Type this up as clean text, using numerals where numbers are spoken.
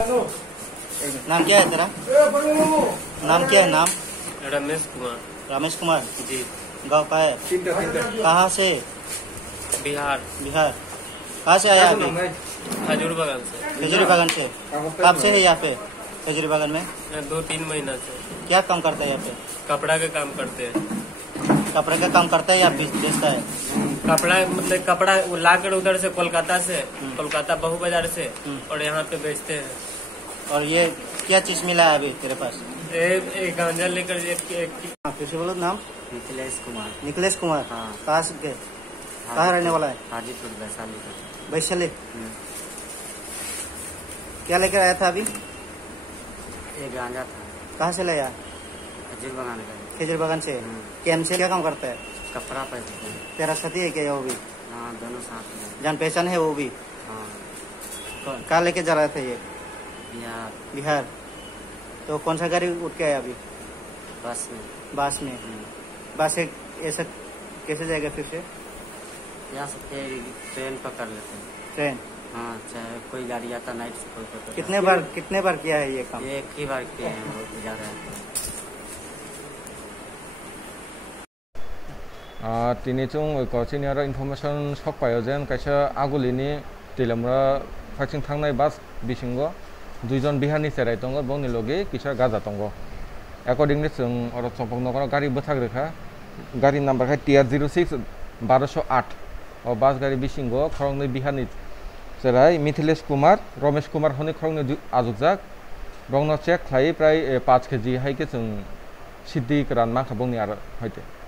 नाम क्या है तेरा? नाम क्या है? नाम रमेश कुमार। रमेश कुमार जी। गाँव का है? कहाँ से? बिहार। बिहार। कहाँ से आया अभी? खजूर बागान से। खजूरी बागान से। कब से है यहाँ पे खजूरी बागान में? 2-3 महीना से। क्या काम करता है यहाँ पे? कपड़ा का काम करते हैं। कपड़े का काम करता है या बेचता है? कपड़ा मतलब कपड़ा लाकर उधर से कोलकाता बहु बाजार से और यहाँ पे बेचते हैं। और ये क्या चीज मिला है अभी तेरे पास? एक गांजा लेकर फिर से बोलो नाम। निखिलेश कुमार। निखिलेश कुमार। हाँ। कहाँ से के? कहाँ रहने वाला है? हाजीपुर वैशाली का। वैशाली। क्या लेकर आया था अभी? एक गांजा था। कहाँ से लाया? खजूर बागान का। खजूर बागान से। कैम से क्या काम करता है? कपड़ा पहनते हैं। तेरा साथी है क्या वो भी? हाँ, दोनों साथ में। जान पहचान है वो भी? हाँ। कहाँ लेके जा रहा था ये? बिहार। बिहार। तो कौन सा गाड़ी उठ के आया अभी? बस में। बस में। बस से ऐसा कैसे जाएगा फिर से? या सकते ट्रेन पकड़ लेते हैं। ट्रेन? हाँ, चाहे कोई गाड़ी आता नाइट से कोई पकड़। कितने बार किया है ये काम? ये एक ही बार किए हैं, बहुत ज्यादा है। तिनिchung कोचिनी आरो इनफरमेशन सक पायो जेन कायसा आगुलिनी तिलामरा फाइथिं थांनाय बास बिसिंगो दुइजन बिहारनि सेराय दंगो बंनि लगे किसा गाजा दंगो अकॉर्डिंगली जों अर चंपक नगर गाड़ी बथाग्रेखा गाड़ी नम्बर है TR06 1208 और बास गाड़ी बिसिंगो खरंगनै बिहारनि सेराय मिथिलेश कुमार रमेश कुमार हनि खरंगनै आजुकजाक बंगनो चेक खाइ प्राय 5 केजि हाइके जों सिद्धि रान माखा बंनि आरो हयते